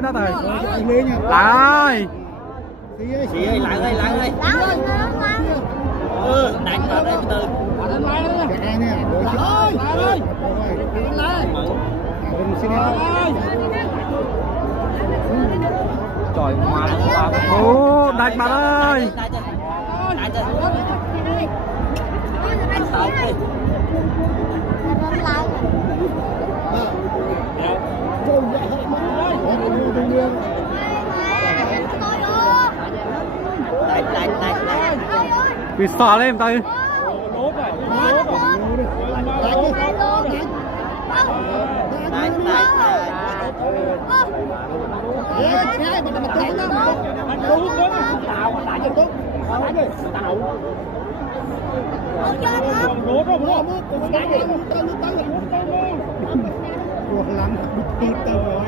đó rồi. Lại chị ơi, lại ơi, lại ơi. Đánh vào đây từ trời mà ô đánh bạn ơi. Vì xòa lên tay. Cuộc lắm tít tao rồi.